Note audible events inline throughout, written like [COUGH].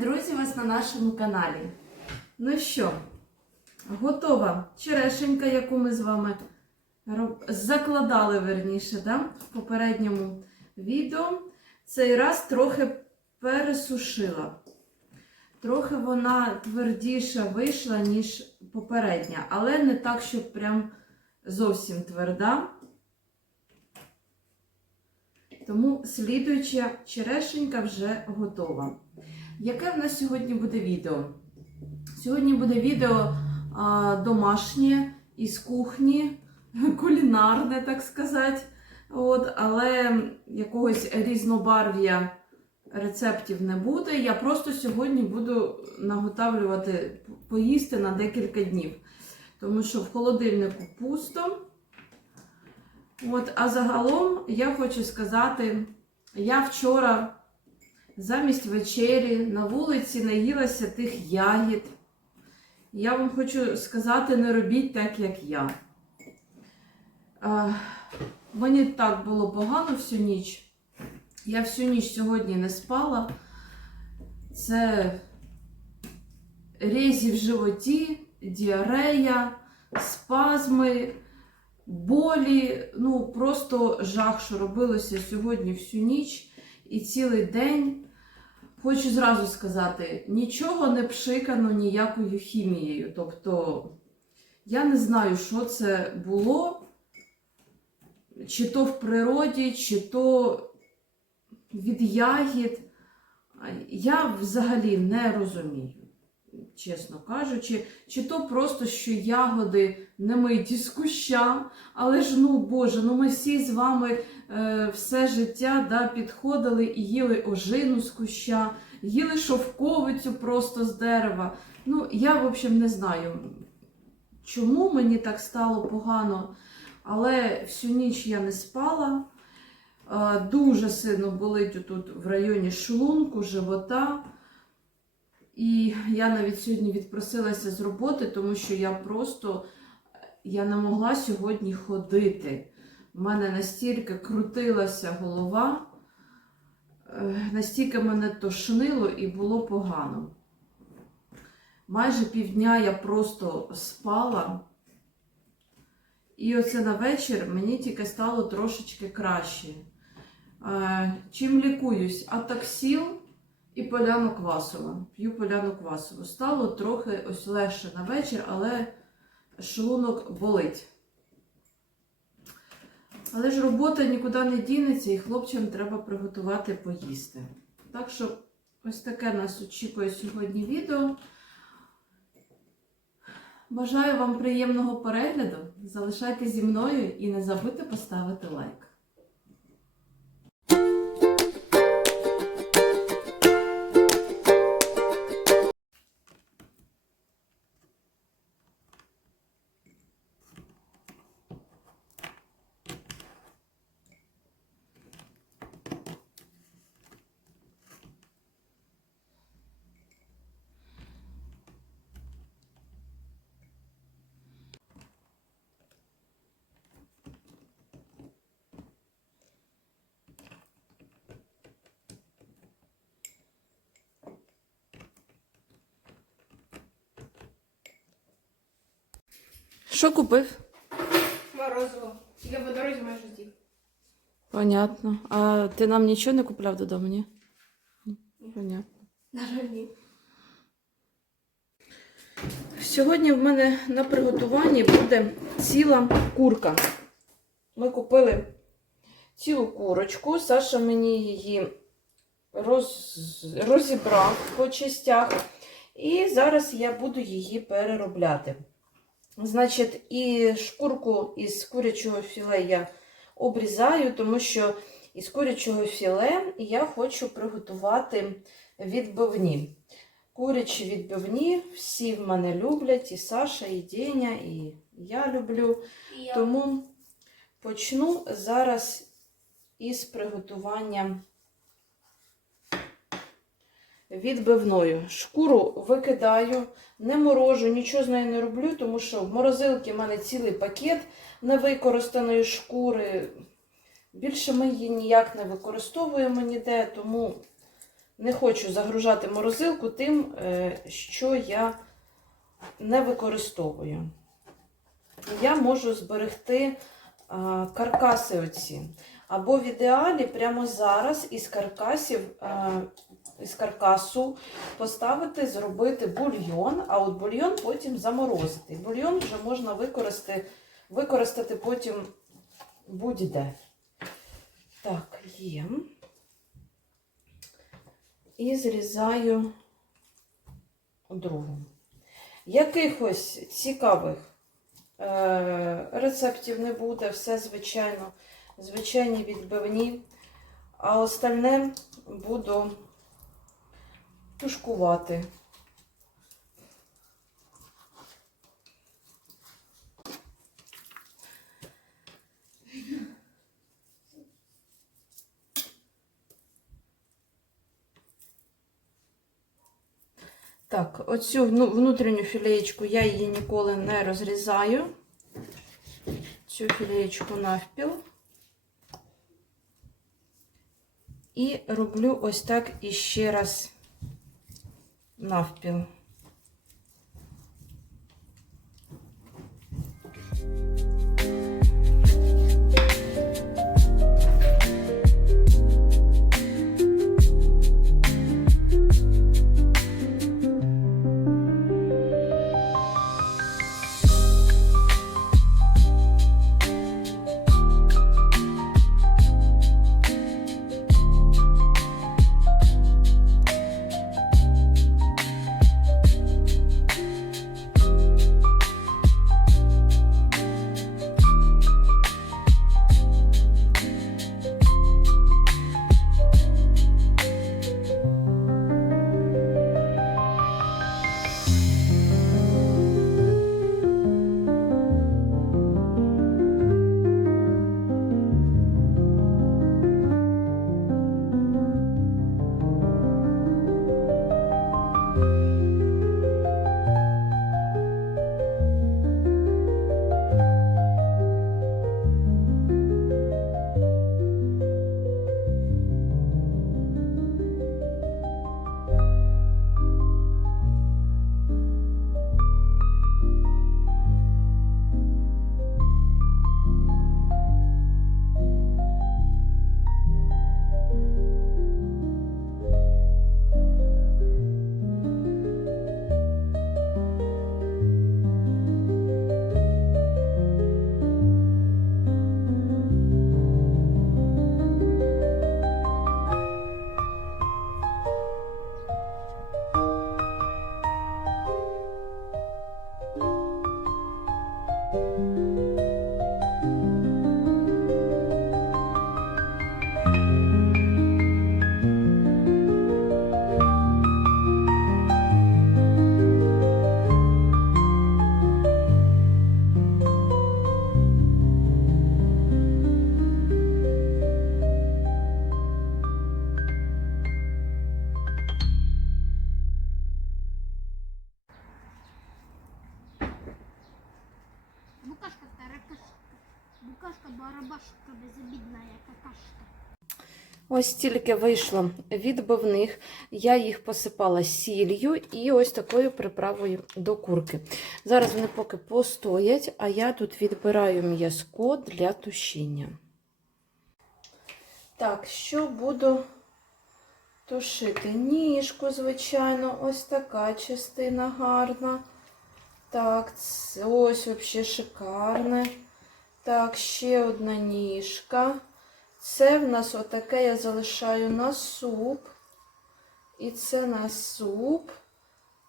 Друзі, вас на нашому каналі. Ну що, готова черешенька, яку ми з вами закладали верніше, да? в попередньому відео. Цей раз трохи пересушила. Трохи вона твердіша вийшла, ніж попередня, але не так, щоб прям зовсім тверда. Тому слідуюча черешенька вже готова. Яке в нас сьогодні буде відео? Сьогодні буде відео а, домашнє із кухні, [LAUGHS] кулінарне, так сказати. От, але якогось різнобарв'я рецептів не буде. Я просто сьогодні буду наготавлювати поїсти на декілька днів. Тому що в холодильнику пусто. От, а загалом я хочу сказати, я вчора замість вечері на вулиці наїлася тих ягід. Я вам хочу сказати, не робіть так, як я. А, мені так було погано всю ніч. Я всю ніч сьогодні не спала. Це рези в животі, діарея, спазми, болі. Ну, просто жах, що робилося сьогодні всю ніч і цілий день. Хочу зразу сказати, нічого не пшикано ніякою хімією. Тобто, я не знаю, що це було, чи то в природі, чи то від ягід. Я взагалі не розумію, чесно кажучи, чи то просто, що ягоди не миті з куща, але ж ну Боже, ну ми всі з вами все життя да, підходили і їли ожину з куща, їли шовковицю просто з дерева. Ну, я, в общем, не знаю, чому мені так стало погано, але всю ніч я не спала. Е, Дуже сильно болить тут в районі шлунку, живота. І я навіть сьогодні відпросилася з роботи, тому що я просто я не могла сьогодні ходити. У мене настільки крутилася голова, е, настільки мене тошнило і було погано. Майже півдня я просто спала. І оце на вечір мені тільки стало трошечки краще. Е, Чим лікуюсь? Атаксіл і поляну квасову. П'ю поляну квасову. Стало трохи ось легше на вечір, але шлунок болить. Але ж робота нікуди не дінеться, і хлопцям треба приготувати поїсти. Так що, ось таке нас очікує сьогодні відео. Бажаю вам приємного перегляду. Залишайте зі мною і не забудьте поставити лайк. Що купив? Морозиво. Я по дорозі майже з'їв. Понятно. А ти нам нічого не купляв додому, ні? Понятно. На жаль, ні. Сьогодні в мене на приготуванні буде ціла курка. Ми купили цілу курочку. Саша мені її роз... розібрав по частях. І зараз я буду її переробляти. Значить, і шкурку із курячого філе я обрізаю, тому що із курячого філе я хочу приготувати відбивні. Курячі відбивні всі в мене люблять, і Саша, і Деня, і я люблю. Тому почну зараз із приготування відбивною. Шкуру викидаю, не морожу, нічого з нею не роблю, тому що в морозилці в мене цілий пакет невикористаної шкури. Більше ми її ніяк не використовуємо ніде, тому Не хочу загружати морозилку тим, е, що я не використовую. Я можу зберегти каркаси оці. Або в ідеалі прямо зараз із каркасів, а, із каркасу поставити, зробити бульйон, а от бульйон потім заморозити. Бульйон вже можна використати, використати потім будь-де. Так, є. І зрізаю другу. Якихось цікавих е, рецептів не буде, все звичайно, звичайні відбивні. А остальне буду тушкувати. Так, оцю внутрішню філеєчку я її ніколи не розрізаю. Цю філеєчку навпіл. І роблю ось так іще раз навпіл. Ось тільки вийшло відбивних. Я їх посипала сіллю і ось такою приправою до курки. Зараз вони поки постоять, а я тут відбираю м'язко для тушіння. Так, що буду тушити? Ніжку, звичайно, ось така частина гарна. Так, ось взагалі шикарне. Так, ще одна ніжка. Це в нас отаке я залишаю на суп. І це на суп.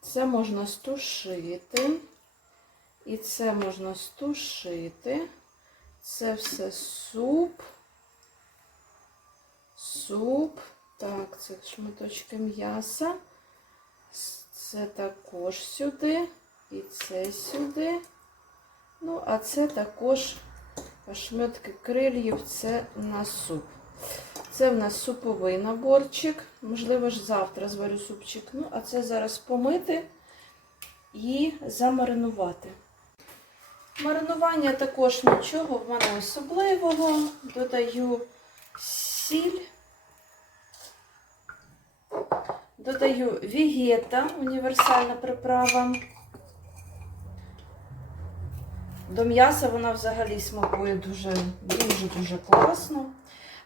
Це можна стушити. І це можна стушити. Це все суп. Суп. Так, це шматочки м'яса. Це також сюди. І це сюди. Ну, а це також Шметки крильїв це на суп. Це в нас суповий наборчик. Можливо, ж завтра зварю супчик. Ну, а це зараз помити і замаринувати. Маринування також нічого в мене особливого. Додаю сіль. Додаю вігета, універсальна приправа. До м'яса вона взагалі смакує дуже, дуже, дуже класно.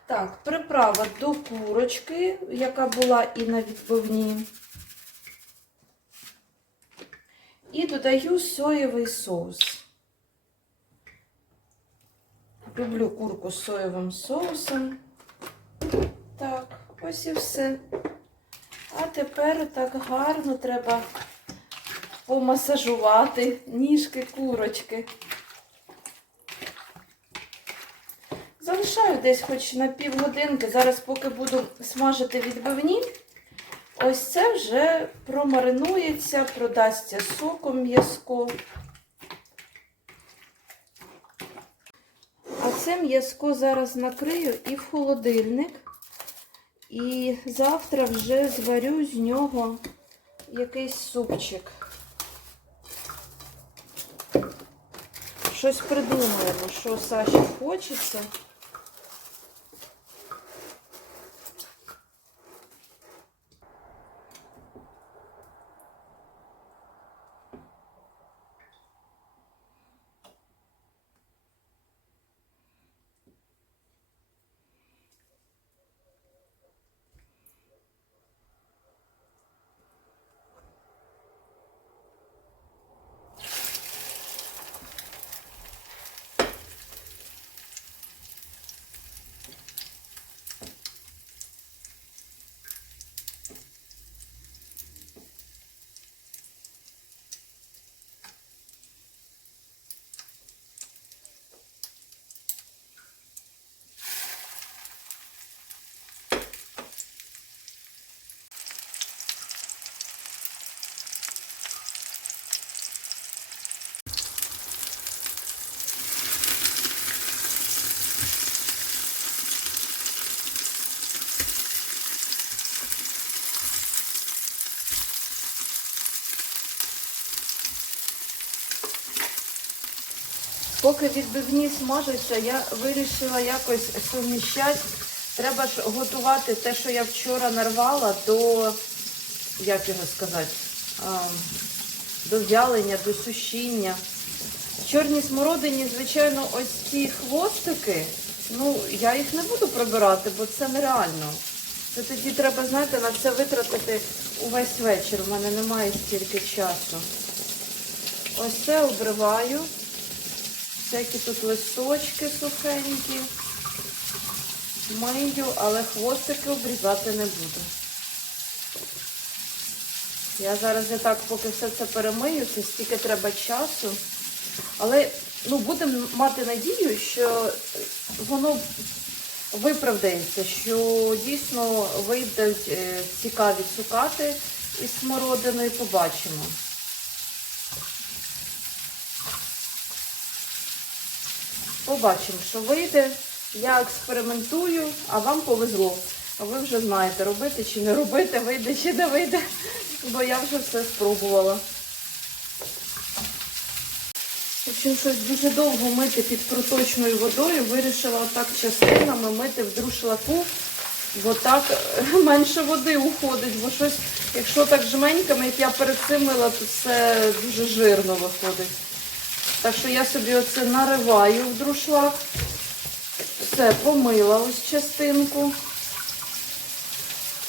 Так, приправа до курочки, яка була і на відбивні. І додаю соєвий соус. Люблю курку з соєвим соусом. Так, ось і все. А тепер так гарно треба помасажувати ніжки курочки. Залишаю десь хоч на півгодинки. Зараз, поки буду смажити відбивні, ось це вже промаринується, продасться соком м'язко. А це м'язко зараз накрию і в холодильник. І завтра вже зварю з нього якийсь супчик. Щось придумаємо, що Саші хочеться. Поки відбивні смажаться, я вирішила якось суміщати. Треба ж готувати те, що я вчора нарвала, до, як його сказати, до вялення, до сушіння. В чорній смородині, звичайно, ось ці хвостики, ну, я їх не буду прибирати, бо це нереально. Це тоді треба, знаєте, на це витратити увесь вечір. У мене немає стільки часу. Ось це обриваю. Всякі тут листочки сухенькі. Мию, але хвостики обрізати не буду. Я зараз і так, поки все це перемию, це стільки треба часу. Але ну, будемо мати надію, що воно виправдається, що дійсно вийдуть е, цікаві цукати із смородиною, побачимо. Побачимо, що вийде. Я експериментую, а вам повезло. А ви вже знаєте, робити чи не робити, вийде чи не вийде, бо я вже все спробувала. В щось дуже довго мити під проточною водою. Вирішила так частинами мити в друшлаку, бо так е, менше води уходить, бо щось, якщо так жменьками, як я перед цим мила, то це дуже жирно виходить. Так що я собі оце нариваю в друшлак. Все, помила ось частинку.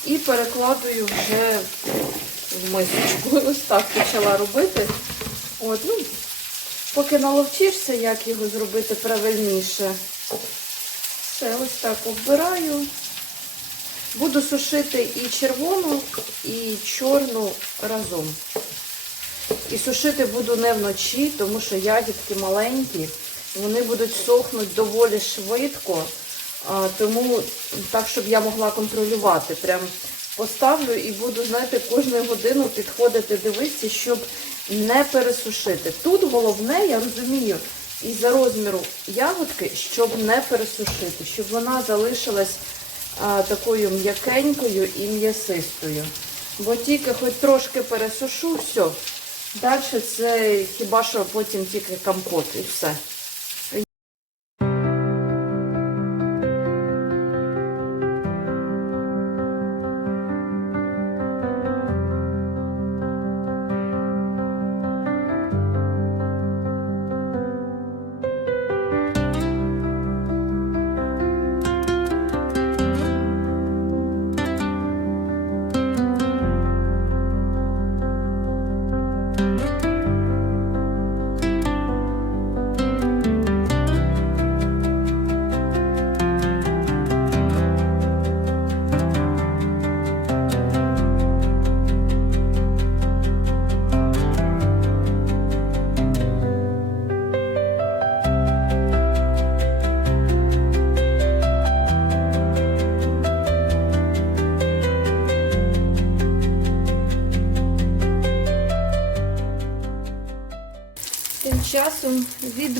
І перекладую вже в мисочку. [LAUGHS] Ось так почала робити. От, ну, поки наловчишся, як його зробити правильніше. Все, ось так оббираю. Буду сушити і червону, і чорну разом. І сушити буду не вночі, тому що ягідки маленькі, вони будуть сохнути доволі швидко, тому так, щоб я могла контролювати. Прям поставлю і буду, знаєте, кожну годину підходити, дивитися, щоб не пересушити. Тут головне, я розумію, із-за розміру ягодки, щоб не пересушити, щоб вона залишилась а, такою м'якенькою і м'ясистою. Бо тільки хоч трошки пересушу, все. Далі це хіба що потім тільки компот і все.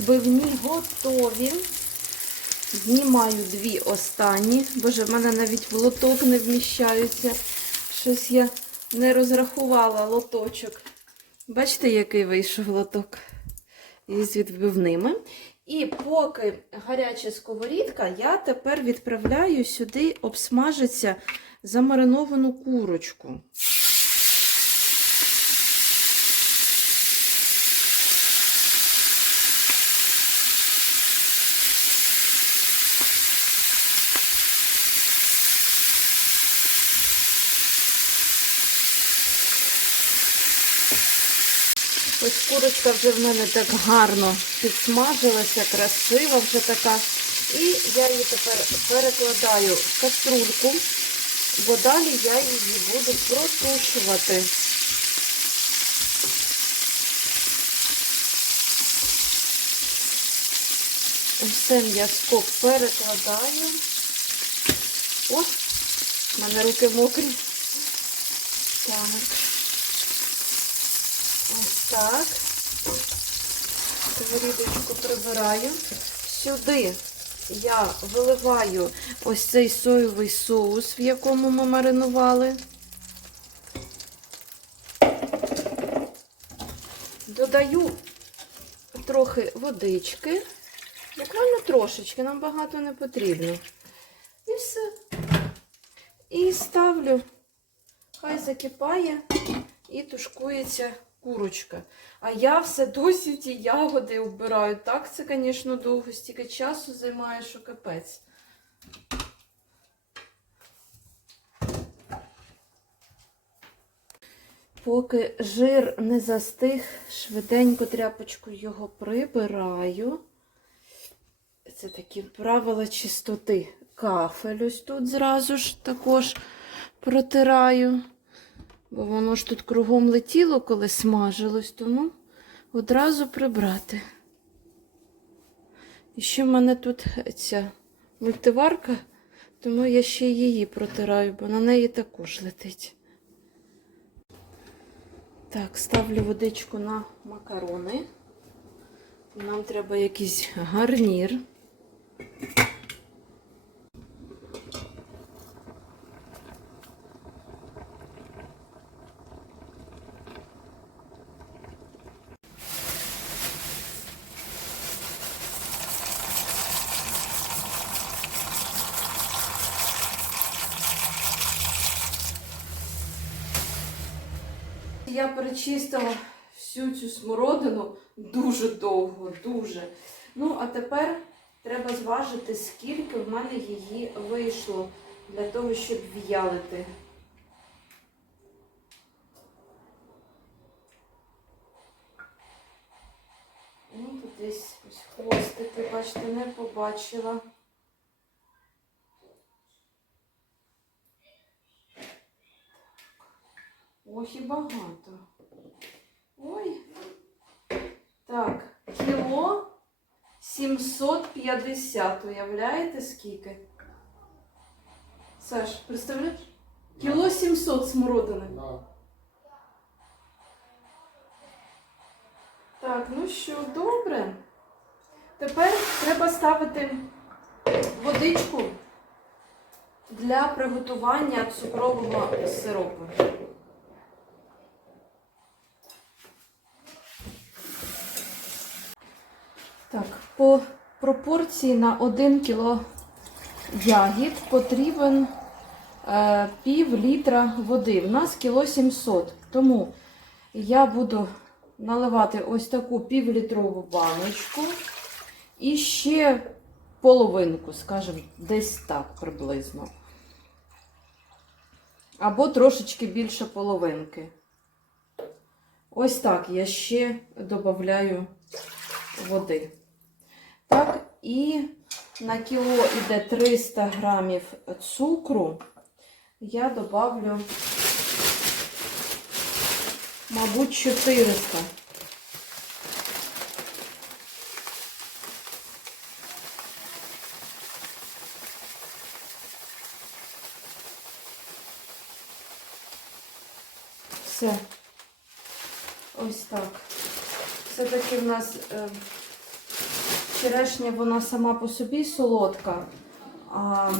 Відбивні готові. Знімаю дві останні. Боже, в мене навіть в лоток не вміщаються. Щось я не розрахувала лоточок. Бачите, який вийшов лоток із відбивними. І поки гаряча сковорідка, я тепер відправляю сюди обсмажиться замариновану курочку. Ось курочка вже в мене так гарно підсмажилася, красива вже така. І я її тепер перекладаю в каструльку, бо далі я її буду протушувати. Все м'язко перекладаю. О, в мене руки мокрі. Так. Ось так. Сковорідочку прибираю. Сюди я виливаю ось цей соєвий соус, в якому ми маринували. Додаю трохи водички. Буквально трошечки, нам багато не потрібно. І все. І ставлю, хай закипає і тушкується курочка. А я все досі ті ягоди вбираю. Так, це, звісно, довго, стільки часу займає, що капець. Поки жир не застиг, швиденько тряпочкою його прибираю. Це такі правила чистоти. Кафель ось тут зразу ж також протираю. Бо воно ж тут кругом летіло, коли смажилось, тому одразу прибрати. І ще в мене тут ця мультиварка, тому я ще її протираю, бо на неї також летить. Так, ставлю водичку на макарони. Нам треба якийсь гарнір. Я перечистила всю цю смородину дуже довго, дуже. Ну, а тепер треба зважити, скільки в мене її вийшло для того, щоб в'ялити. Ну, тут десь ось хвостики, бачите, не побачила. Ох, і багато. Ой. Так, кіло 750. Уявляєте скільки? Саш, представляєш? Кіло 700 смородини. Да. Так, ну що, добре. Тепер треба ставити водичку для приготування цукрового сиропу. Так, по пропорції на 1 кіло ягід потрібен е, пів літра води. В нас кіло 700. Тому я буду наливати ось таку півлітрову баночку і ще половинку, скажімо, десь так приблизно. Або трошечки більше половинки. Ось так я ще додаю води. Так, і на кіло йде 300 грамів цукру. Я добавлю, мабуть, 400. Все. Ось так. все-таки в нас е, черешня, вона сама по собі солодка. А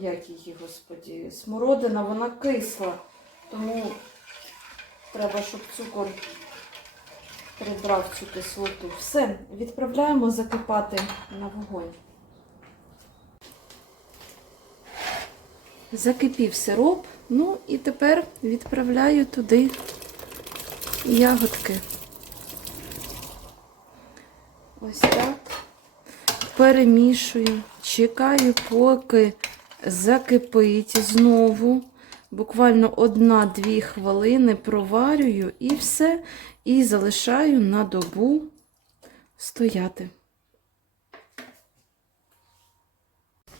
як її, господі, смородина, вона кисла. Тому треба, щоб цукор прибрав цю кислоту. Все, відправляємо закипати на вогонь. Закипів сироп, ну і тепер відправляю туди ягодки. Ось так. Перемішую, чекаю, поки закипить знову. Буквально одна-дві хвилини проварюю і все. І залишаю на добу стояти.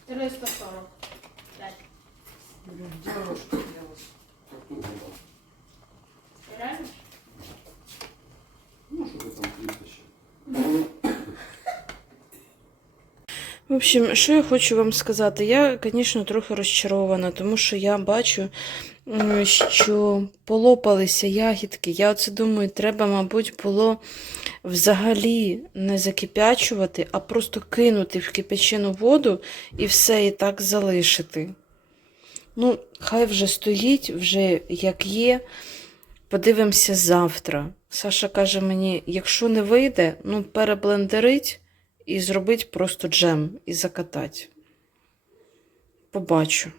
345. Девушка, я вас как-то. Реально? Ну, что ты там вытащил? В общем, що я хочу вам сказати? Я, звісно, трохи розчарована, тому що я бачу, що полопалися ягідки. Я оце думаю, треба, мабуть, було взагалі не закипячувати, а просто кинути в кипячену воду і все і так залишити. Ну, хай вже стоїть, вже як є. Подивимося завтра. Саша каже мені, якщо не вийде, ну переблендерить і зробить просто джем і закатати. Побачу.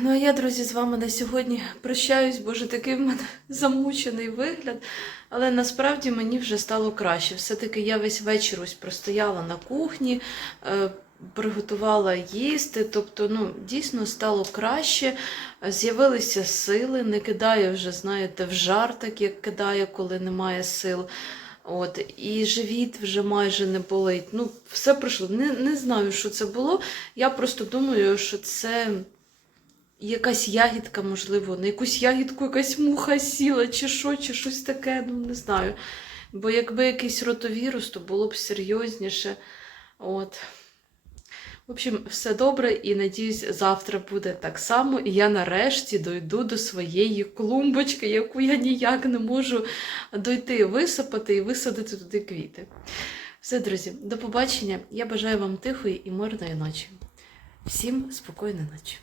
Ну, а я, друзі, з вами на сьогодні прощаюсь, боже, такий в мене замучений вигляд. Але насправді мені вже стало краще. Все-таки я весь вечір ось простояла на кухні, е, приготувала їсти. Тобто, ну, дійсно стало краще. З'явилися сили, не кидає вже, знаєте, в жар, так як кидає, коли немає сил. От, і живіт вже майже не болить. Ну, все пройшло. Не, не знаю, що це було. Я просто думаю, що це якась ягідка, можливо, на якусь ягідку якась муха сіла, чи що, чи щось таке, ну не знаю. Бо якби якийсь ротовірус, то було б серйозніше. От. В общем, все добре, і надіюсь, завтра буде так само. І я нарешті дойду до своєї клумбочки, яку я ніяк не можу дойти, висипати і висадити туди квіти. Все, друзі, до побачення. Я бажаю вам тихої і мирної ночі. Всім спокійної ночі.